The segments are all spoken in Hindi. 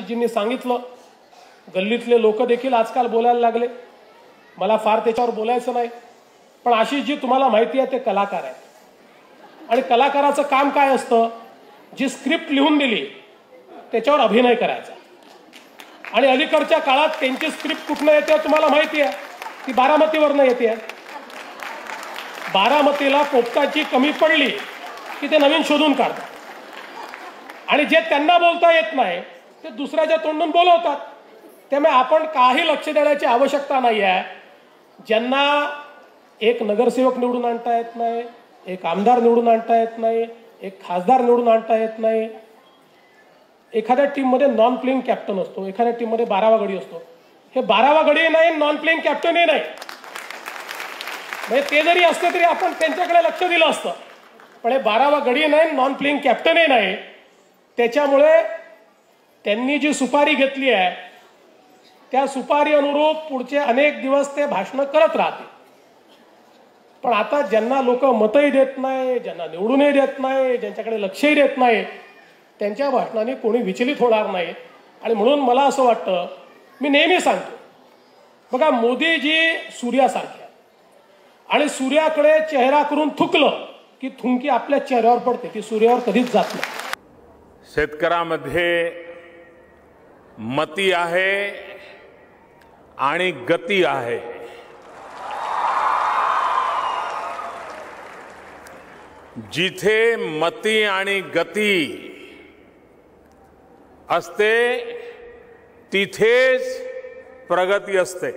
जींनी सांगितलं गल्लीतले लोक देखील आजकाल बोलायला लागले. मला फार त्याच्यावर बोलायचं नाही पण आशिषजी तुम्हाला माहिती आहे ते कलाकार आहेत. आणि कलाकाराचं काम काय असतं? जी स्क्रिप्ट लिहून दिली त्याच्यावर अभिनय करायचा. आणि अलीकडच्या काळात त्यांची स्क्रिप्ट कुठनं येते तुम्हाला माहिती आहे? ती बारामतीवरनं येते. बारामतीला पोपटाची कमी पडली की ते नवीन शोधून काढतात. आणि जे त्यांना बोलता येत नाही ते दुसऱ्याच्या तोंडून बोलवतात. त्यामुळे आपण काही लक्ष देण्याची आवश्यकता नाही आहे. ज्यांना एक नगरसेवक निवडून आणता येत नाही एक आमदार निवडून आणता येत नाही एक खासदार निवडून आणता येत नाही. एखाद्या टीममध्ये नॉन प्लेइंग कॅप्टन असतो एखाद्या टीममध्ये बारावा गडी असतो. हे बारावा गडी नाही नॉन प्लेइंग कॅप्टनही नाही. म्हणजे ते जरी असते तरी आपण त्यांच्याकडे लक्ष दिलं असतं. पण हे बारावा गडी नाही नॉन प्लेइंग कॅप्टनही नाही. त्याच्यामुळे त्यांनी जी सुपारी घेतली आहे त्या सुपारी अनुरूप पुढचे अनेक दिवस ते भाषणं करत राहते. पण आता ज्यांना लोक मतही देत नाही ज्यांना निवडूनही देत नाही ज्यांच्याकडे लक्षही देत नाही त्यांच्या भाषणाने कोणी विचलित होणार नाही. आणि म्हणून मला असं वाटतं मी नेहमी सांगतो बघा मोदीजी सूर्यासारखे आणि सूर्याकडे चेहरा करून थुकलं की थुंकी आपल्या चेहऱ्यावर पडते ती सूर्यावर कधीच जात नाही. शेतकऱ्यामध्ये मती आणि गती आहे. जिथे मती आणि गती असते, तिथेच प्रगती असते.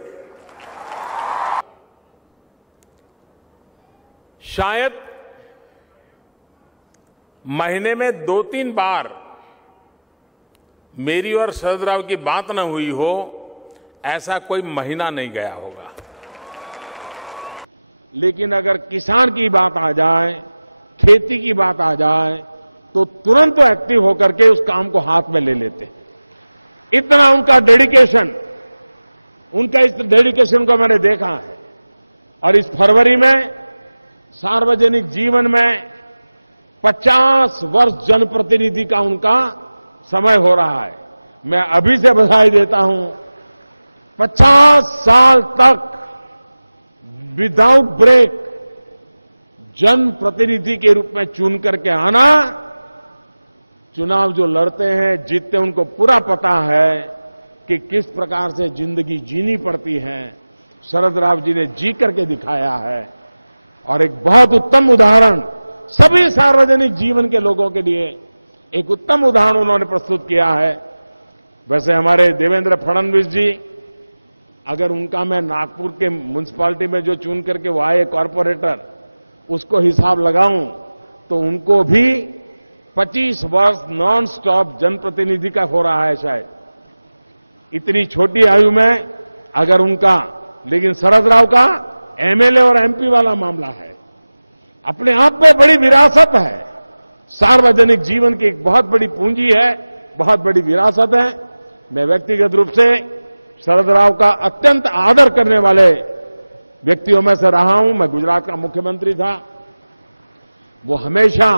शायद महीने में दो तीन बार मेरी और शरद राव की बात न हुई हो, ऐसा कोई महीना नहीं गया होगा। लेकिन अगर किसान की बात आ जाए, खेती की बात आ जाए तो तुरंत वो एक्टिव होकर के उस काम को हाथ में ले लेते हैं। इतना उनका डेडिकेशन उनका इस डेडिकेशन को मैंने देखा है। और इस फरवरी में, सार्वजनिक जीवन में 50 वर्ष जनप्रतिनिधि का उनका समय हो रहा है। मैं अभी से बधाई देता हूँ। 50 साल तक विदाउट ब्रेक जनप्रतिनिधि के रूप में चुन करके आना, चुनाव जो लड़ते हैं, जीतते उनको पूरा पता है कि किस प्रकार से ज़िंदगी जीनी पड़ती है। शरद राव जी ने जी करके दिखाया है। और एक बहुत उत्तम उदाहरण सभी सार्वजनिक जीवन के लोगों के लिए एक उत्तम उदाहरण उन्होंने प्रस्तुत किया है। वैसे हमारे देवेंद्र फडणवीस जी, अगर उनका मैं नागपुर के म्यूनसिपालिटी में जो चुन करके वो आए कॉरपोरेटर उसको हिसाब लगाऊँ तो उनको भी 25 वर्ष नॉन स्टॉप जनप्रतिनिधि का हो रहा है शायद। इतनी छोटी आयु में अगर उनका, लेकिन शरद राव का एमएलए और एमपी वाला मामला है। अपने आप में बड़ी विरासत है। सार्वजनिक जीवन की एक बहुत बड़ी पूंजी है, बहुत बड़ी विरासत है। मैं व्यक्तिगत रूप से शरद राव का अत्यंत आदर करने वाले व्यक्तियों में से रहा हूँ। मैं गुजरात का मुख्यमंत्री था। वो हमेशा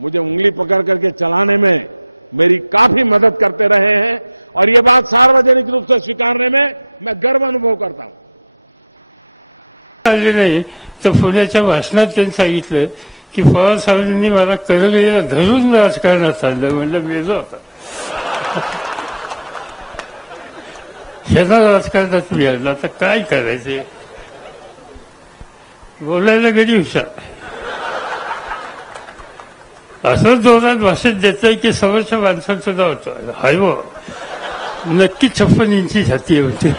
मुझे उंगली पकड़ करके चलाने में मेरी काफ़ी मदद करते रहे हैं और ये बात सार्वजनिक रूप से स्वीकारने में मैं गर्व अनुभव करता हूँ। आले नाही तर भाषणात त्यांनी सांगितलं की पवार साहेबांनी मला करगईला धरून राजकारणात चाललं. म्हणलं मेलो आता. ह्यांना राजकारणात मिळालं आता काय करायचे? बोलायला गडी हुशार. असं जोरात भाषण देतंय की समोरच्या माणसाचं सुद्धा होतं. हाय नक्की छप्पन इंची छाती होती.